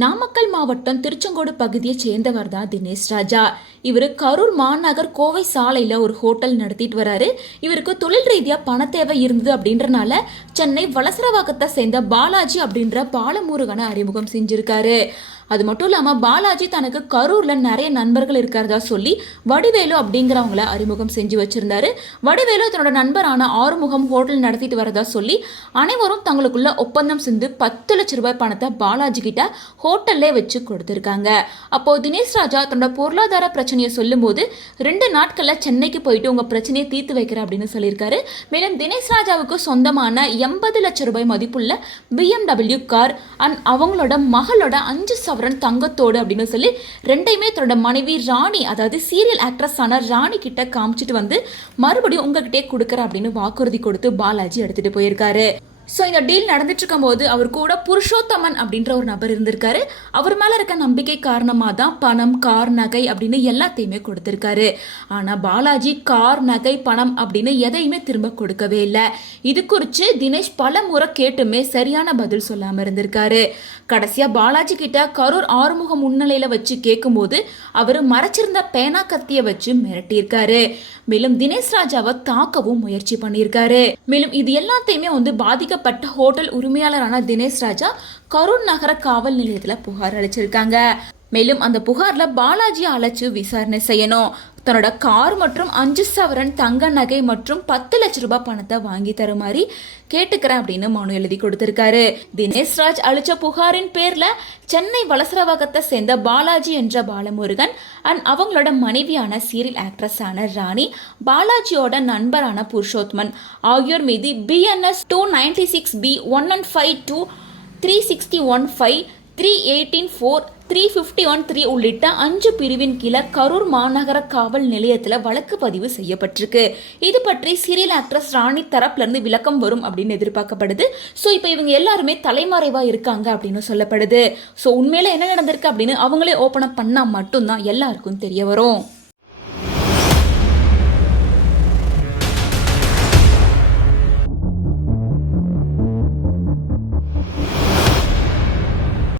நாமக்கல் மாவட்டம் திருச்செங்கோடு பகுதியை சேர்ந்தவர் தான் தினேஷ் ராஜா. இவர் கரூர் மாநகர் கோவை சாலையில் ஒரு ஹோட்டல் நடத்திட்டு வராரு. இவருக்கு தொழில் ரீதியாக பண தேவை இருந்தது அப்படின்றனால சென்னை வலசரவாக்கத்தை சேர்ந்த பாலாஜி அப்படின்ற பாலமுருகனை அறிமுகம் செஞ்சிருக்காரு. அது மட்டும் இல்லாமல் பாலாஜி தனக்கு கரூரில் நிறைய நண்பர்கள் இருக்கிறதா சொல்லி வடிவேலு அப்படிங்கிறவங்கள அறிமுகம் செஞ்சு வச்சிருந்தாரு. வடிவேலு தன்னோட நண்பரான ஆறுமுகம் ஹோட்டல் நடத்திட்டு வரதா சொல்லி அனைவரும் தங்களுக்குள்ள ஒப்பந்தம் செஞ்சு 10 லட்சம் ரூபாய் பணத்தை பாலாஜி கிட்ட ஹோட்டல்லே வச்சு கொடுத்துருக்காங்க. அப்போ தினேஷ் ராஜா தன்னோட பொருளாதார பிரச்சனையை சொல்லும் போது 2 நாட்களில் சென்னைக்கு போயிட்டு உங்க பிரச்சனையை தீர்த்து வைக்கிறேன் அப்படின்னு சொல்லியிருக்காரு. மேலும் தினேஷ் ராஜாவுக்கு சொந்தமான 80 லட்சம் ரூபாய் மதிப்புள்ள BMW கார் அண்ட் அவங்களோட மகளோட 5 சவரன் தங்கத்தோடு அப்படின்னு சொல்லி ரெண்டையுமே தன்னோட மனைவி ராணி, அதாவது சீரியல் ஆக்ட்ரஸ் ஆன ராணி கிட்ட காமிச்சிட்டு வந்து மறுபடியும் உங்ககிட்டே கொடுக்குற அப்படின்னு வாக்குறுதி கொடுத்து பாலாஜி எடுத்துட்டு போயிருக்காரு. ஸோ இந்த டீல் நடந்துட்டு இருக்கும் போது அவர் கூட புருஷோத்தமன் அப்படின்ற ஒரு நபர் இருந்திருக்காரு. அவர் மேலே இருக்க நம்பிக்கை காரணமாக தான் பணம், கார், நகை அப்படின்னு எல்லாத்தையுமே கொடுத்துருக்காரு. ஆனால் பாலாஜி கார், நகை, பணம் அப்படின்னு எதையுமே திரும்ப கொடுக்கவே இல்லை. இது குறித்து தினேஷ் பல முறை கேட்டுமே சரியான பதில் சொல்லாமல் இருந்திருக்காரு. கடைசியாக பாலாஜி கிட்ட கரூர் ஆறுமுகம் முன்னிலையில் வச்சு கேட்கும்போது அவர் மறைச்சிருந்த பேனா கத்தியை வச்சு மிரட்டியிருக்காரு. மேலும் தினேஷ் ராஜாவை தாக்கவும் முயற்சி பண்ணியிருக்காரு. மேலும் இது எல்லாத்தையுமே பாதிக்கப்பட்ட ஹோட்டல் உரிமையாளரான தினேஷ் ராஜா கரூர் நகர காவல் நிலையத்தில் புகார் அளிச்சிருக்காங்க. மேலும் அந்த புகார்ல பாலாஜியை அழைச்சு விசாரணை செய்யணும், தன்னோட கார் மற்றும் 5 சவரன் தங்க நகை மற்றும் 10 லட்சம் ரூபாய் பணத்தை வாங்கி தருமாறி கேட்டுக்கிறேன் அப்படின்னு மனு எழுதி கொடுத்திருக்காரு. தினேஷ் ராஜ் அளிச்ச புகாரின் பேர்ல சென்னை வலசரவாக்கத்தை சேர்ந்த பாலாஜி என்ற பாலமுருகன் அண்ட் அவங்களோட மனைவியான சீரியல் ஆக்ட்ரஸ் ஆன ராணி, பாலாஜியோட நண்பரான புருஷோத்தமன் ஆகியோர் மீது BNS 296B 115 361 318 351 உள்ளிட்ட 5 பிரிவின் கீழே கரூர் மாநகர காவல் நிலையத்தில் வழக்கு பதிவு செய்யப்பட்டிருக்கு. இது பற்றி சீரியல் ஆக்ட்ரஸ் ராணி தரப்புல இருந்து விளக்கம் வரும் அப்படின்னு எதிர்பார்க்கப்படுது. ஸோ இப்போ இவங்க எல்லாருமே தலைமறைவா இருக்காங்க அப்படின்னு சொல்லப்படுது. ஸோ உண்மையில என்ன நடந்திருக்கு அப்படின்னு அவங்களே ஓப்பன் அப் பண்ணா மட்டும்தான் எல்லாருக்கும் தெரிய வரும்.